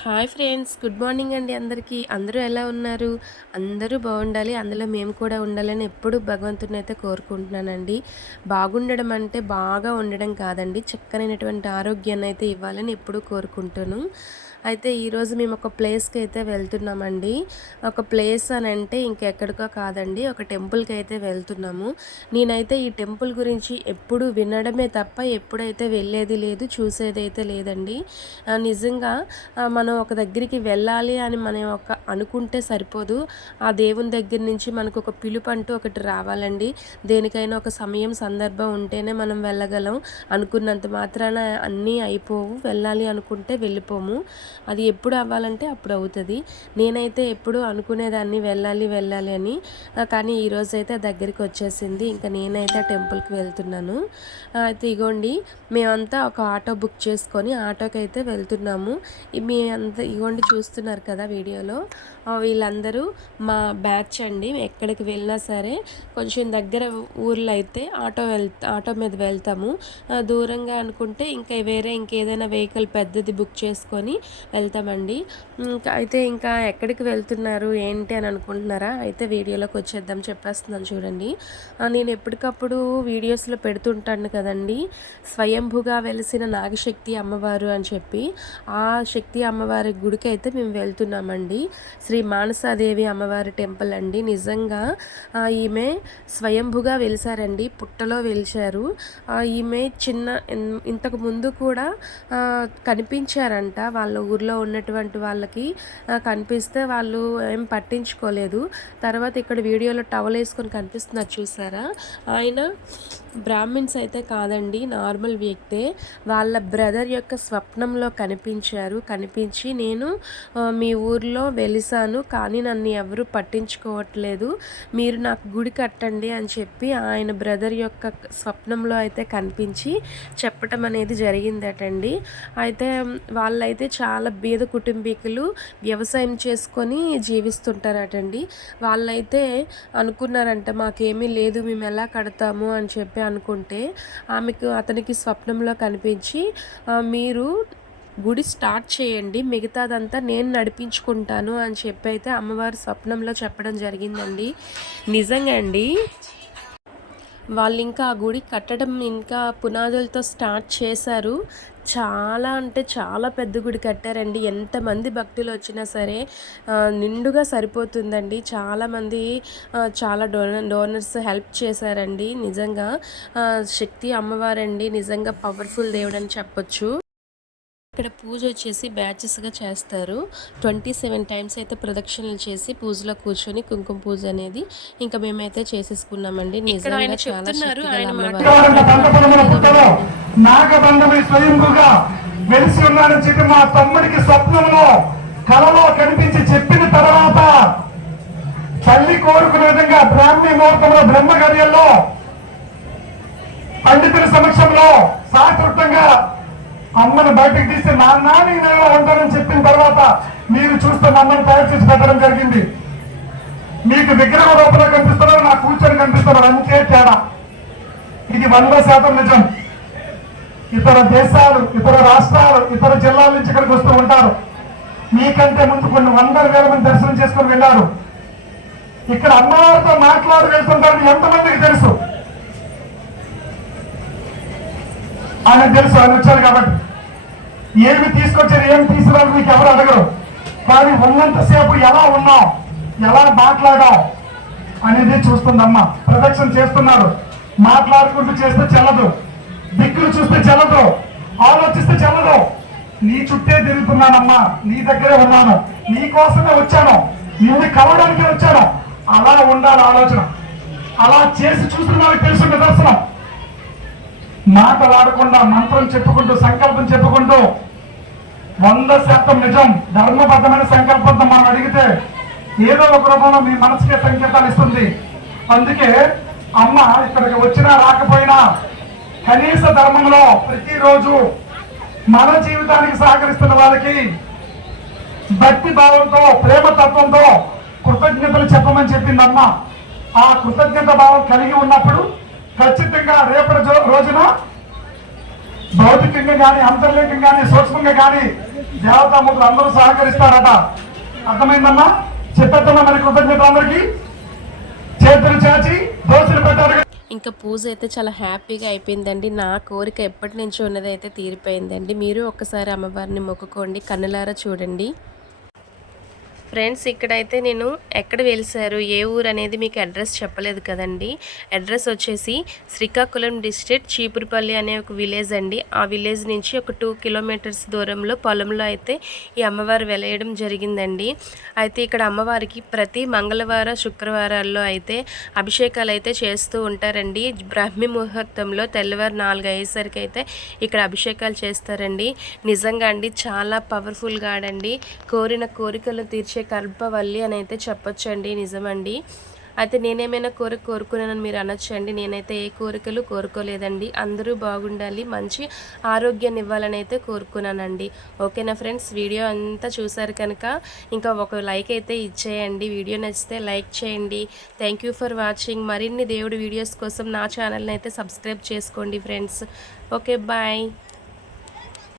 Hi friends good morning అండి అందరికీ. అందరూ ఎలా ఉన్నారు? అందరూ బాగుండాలి. అందులో మేము కూడా ఉండాలని ఎప్పుడు భగవంతుని అయితే కోరుకుంటున్నానండి. బాగుండడం అంటే బాగా ఉండడం కాదండి. చక్కనైనటువంటి ఆరోగ్యాన్ని అయితే ఇవ్వాలని ఎప్పుడు కోరుకుంటాను. అయితే ఈరోజు మేము ఒక ప్లేస్కి అయితే వెళ్తున్నామండి. ఒక ప్లేస్ అని అంటే ఇంకెక్కడికో కాదండి. ఒక టెంపుల్కి అయితే వెళ్తున్నాము. నేనైతే ఈ టెంపుల్ గురించి ఎప్పుడు వినడమే తప్ప ఎప్పుడైతే వెళ్ళేది లేదు చూసేది అయితే లేదండి నిజంగా మన మనం ఒక దగ్గరికి వెళ్ళాలి అని మనం ఒక అనుకుంటే సరిపోదు. ఆ దేవుని దగ్గర నుంచి మనకు ఒక పిలుపు అంటూ ఒకటి రావాలండి. దేనికైనా ఒక సమయం సందర్భం ఉంటేనే మనం వెళ్ళగలం. అనుకున్నంత మాత్రాన అన్నీ అయిపోవు. వెళ్ళాలి అనుకుంటే వెళ్ళిపోము. అది ఎప్పుడు అవ్వాలంటే అప్పుడు అవుతుంది. నేనైతే ఎప్పుడు అనుకునేదాన్ని వెళ్ళాలి వెళ్ళాలి అని. కానీ ఈరోజు అయితే దగ్గరికి వచ్చేసింది. ఇంకా నేనైతే ఆ టెంపుల్కి వెళ్తున్నాను. అయితే ఇగోండి మేమంతా ఒక ఆటో బుక్ చేసుకొని ఆటోకి అయితే వెళ్తున్నాము మీ అంత ఇగోండి చూస్తున్నారు కదా వీడియోలో. వీళ్ళందరూ మా బ్యాచ్ అండి. ఎక్కడికి వెళ్ళినా సరే కొంచెం దగ్గర ఊర్లో అయితే ఆటో వెళ్ ఆటో మీద వెళ్తాము. దూరంగా అనుకుంటే ఇంకా వేరే ఇంకేదైనా వెహికల్ పెద్దది బుక్ చేసుకొని వెళ్తామండి. ఇంకా అయితే ఇంకా ఎక్కడికి వెళ్తున్నారు ఏంటి అని అనుకుంటున్నారా? అయితే వీడియోలోకి వచ్చేద్దాం చెప్పేస్తున్నాను చూడండి. నేను ఎప్పటికప్పుడు వీడియోస్లో పెడుతుంటాను కదండి. స్వయంభుగా వెలిసిన నాగశక్తి అమ్మవారు అని చెప్పి ఆ శక్తి అమ్మ అమ్మవారి గుడికి అయితే మేము వెళ్తున్నామండి. శ్రీ మానసాదేవి అమ్మవారి టెంపుల్ అండి. నిజంగా ఈమె స్వయంభుగా వెలిసారండి. పుట్టలో వెలిచారు. ఈమె చిన్న ఇంతకు ముందు కూడా కనిపించారంట. వాళ్ళ ఊర్లో ఉన్నటువంటి వాళ్ళకి కనిపిస్తే వాళ్ళు ఏం పట్టించుకోలేదు. తర్వాత ఇక్కడ వీడియోలో టవల్ వేసుకొని కనిపిస్తున్నారు చూసారా? ఆయన బ్రాహ్మిన్స్ అయితే కాదండి నార్మల్ వ్యక్తే. వాళ్ళ బ్రదర్ యొక్క స్వప్నంలో కనిపించారు. కనిపించి నేను మీ ఊర్లో వెలిసాను కానీ నన్ను ఎవరు పట్టించుకోవట్లేదు. మీరు నాకు గుడి కట్టండి అని చెప్పి ఆయన బ్రదర్ యొక్క స్వప్నంలో అయితే కనిపించి చెప్పటం అనేది జరిగిందటండి. అయితే వాళ్ళైతే చాలా బీద కుటుంబీకులు వ్యవసాయం చేసుకొని జీవిస్తుంటారటండి. వాళ్ళైతే అనుకున్నారంట మాకేమీ లేదు మేము ఎలా కడతాము? అని చెప్పి అనుకుంటే ఆమెకు అతనికి స్వప్నంలో కనిపించి మీరు గుడి స్టార్ట్ చేయండి మిగతాదంతా నేను నడిపించుకుంటాను అని చెప్పి అయితే అమ్మవారి స్వప్నంలో చెప్పడం జరిగిందండి. నిజంగా అండి వాళ్ళు ఇంకా ఆ గుడి కట్టడం ఇంకా పునాదులతో స్టార్ట్ చేశారు. చాలా అంటే చాలా పెద్ద గుడి కట్టారండి. ఎంతమంది భక్తులు వచ్చినా సరే నిండుగా సరిపోతుందండి. చాలామంది చాలా డోన డోనర్స్ హెల్ప్ చేశారండి. నిజంగా శక్తి అమ్మవారండి. నిజంగా పవర్ఫుల్ దేవుడు అని చెప్పొచ్చు. ఇక్కడ పూజ వచ్చేసి బ్యాచెస్గా చేస్తారు. ట్వంటీ సెవెన్ టైమ్స్ అయితే ప్రదక్షిణలు చేసి పూజలో కూర్చొని కుంకుమ పూజ అనేది ఇంకా మేమైతే చేసేసుకున్నామండి. నిజంగా చాలా నాగబంధమై వెలిసి చెప్పి మా తమ్ముడికి స్వప్నంలో కలలో కనిపించి చెప్పిన తర్వాత తల్లి కోరుకునే విధంగా బ్రాహ్మీ ముహూర్తంలో బ్రహ్మ గడియల్లో పండితుల సమక్షంలో శాశ్వతంగా అమ్మని బయటకు తీసి నాన్న నేను ఇలా ఉంటానని చెప్పిన తర్వాత మీరు చూస్తున్న మమ్మల్ని తయారు చేసి పెట్టడం జరిగింది. మీకు విగ్రహ రూపంలో కనిపిస్తున్నారు నా కూర్చొని కనిపిస్తున్నారు అంతే తేడా. ఇది వంద శాతం నిజం. ఇతర దేశాలు ఇతర రాష్ట్రాలు ఇతర జిల్లాల నుంచి ఇక్కడికి వస్తూ ఉంటారు. మీకంటే ముందు కొన్ని వందల వేల మంది దర్శనం చేసుకొని వెళ్ళారు. ఇక్కడ అమ్మవారితో మాట్లాడి వెళ్తుంటారని ఎంతమందికి తెలుసు? ఆయన తెలుసు ఆయన వచ్చారు కాబట్టి. ఏమి తీసుకొచ్చారు ఏమి తీసుకురారు మీకు ఎవరు అడగరు. కానీ ఉన్నంతసేపు ఎలా ఉన్నాం ఎలా మాట్లాడాం అనేది చూస్తుందమ్మ. ప్రదక్షిణ చేస్తున్నారు మాట్లాడుకుంటూ చేస్తే చెల్లదు. దిక్కులు చూస్తే చెల్లదు. ఆలోచిస్తే చెల్లదు. నీ చుట్టే తిరుగుతున్నానమ్మా. నీ దగ్గరే ఉన్నాను. నీ కోసమే వచ్చాను. నిన్ను కలవడానికే వచ్చాను. అలా ఉండాలి ఆలోచన. అలా చేసి చూస్తున్న తెలుసు నిదర్శనం మాటలాడకుండా మంత్రం చెప్పుకుంటూ సంకల్పం చెప్పుకుంటూ వంద శాతం నిజం ధర్మబద్ధమైన సంకల్పంతో మనం అడిగితే ఏదో ఒక రూపంలో మీ మనసుకే సంకేతాలు ఇస్తుంది. అందుకే అమ్మ ఇక్కడికి వచ్చినా రాకపోయినా కనీస ధర్మంలో ప్రతిరోజు మన జీవితానికి సహకరిస్తున్న వాళ్ళకి భక్తి భావంతో ప్రేమ తత్వంతో కృతజ్ఞతలు చెప్పమని చెప్పింది అమ్మ ఆ కృతజ్ఞత భావం కలిగి ఉన్నప్పుడు ఖచ్చితంగా రేపటి రోజున భౌతికంగా కానీ అంతర్లీకంగా కానీ సూక్ష్మంగా కానీ దేవతామూర్తులు అందరూ సహకరిస్తారట. అర్థమైందమ్మా? చెప్పేద్దమ్మా మరి కృతజ్ఞత అందరికీ? చేతులు చాచి దోశలు పెట్టారు ఇంకా పూజ అయితే చాలా హ్యాపీగా అయిపోయిందండి. నా కోరిక ఎప్పటి నుంచో ఉన్నదైతే తీరిపోయిందండి. మీరు ఒక్కసారి అమ్మవారిని మొక్కుకోండి. కన్నులారా చూడండి. ఫ్రెండ్స్ ఇక్కడైతే నేను ఎక్కడ వెలిసారు ఏ ఊరు అనేది మీకు అడ్రస్ చెప్పలేదు కదండి. అడ్రస్ వచ్చేసి శ్రీకాకుళం డిస్ట్రిక్ట్ చీపురుపల్లి అనే ఒక విలేజ్ అండి. ఆ విలేజ్ నుంచి ఒక టూ కిలోమీటర్స్ దూరంలో పొలంలో అయితే ఈ అమ్మవారు వెలయడం జరిగిందండి. అయితే ఇక్కడ అమ్మవారికి ప్రతి మంగళవారం శుక్రవారాల్లో అయితే అభిషేకాలు అయితే చేస్తూ ఉంటారండి. బ్రహ్మి ముహూర్తంలో తెల్లవారు నాలుగు అయ్యేసరికి అయితే ఇక్కడ అభిషేకాలు చేస్తారండి. నిజంగా అండి చాలా పవర్ఫుల్గా గాడండి. కోరిన కోరికలు తీర్చే కల్పవల్లి అని అయితే చెప్పొచ్చండి నిజమండి. అయితే నేనేమైనా కోరిక కోరుకున్నానని మీరు అనొచ్చండి నేనైతే ఏ కోరికలు కోరుకోలేదండి. అందరూ బాగుండాలి మంచి ఆరోగ్యాన్ని ఇవ్వాలని అయితే కోరుకున్నానండి. ఓకేనా ఫ్రెండ్స్? వీడియో అంతా చూసారు కనుక ఇంకా ఒక లైక్ అయితే ఇచ్చేయండి. వీడియో నచ్చితే లైక్ చేయండి. థ్యాంక్ యూ ఫర్ వాచింగ్ మరిన్ని దేవుడి వీడియోస్ కోసం నా ఛానల్ని అయితే సబ్స్క్రైబ్ చేసుకోండి ఫ్రెండ్స్. Okay bye.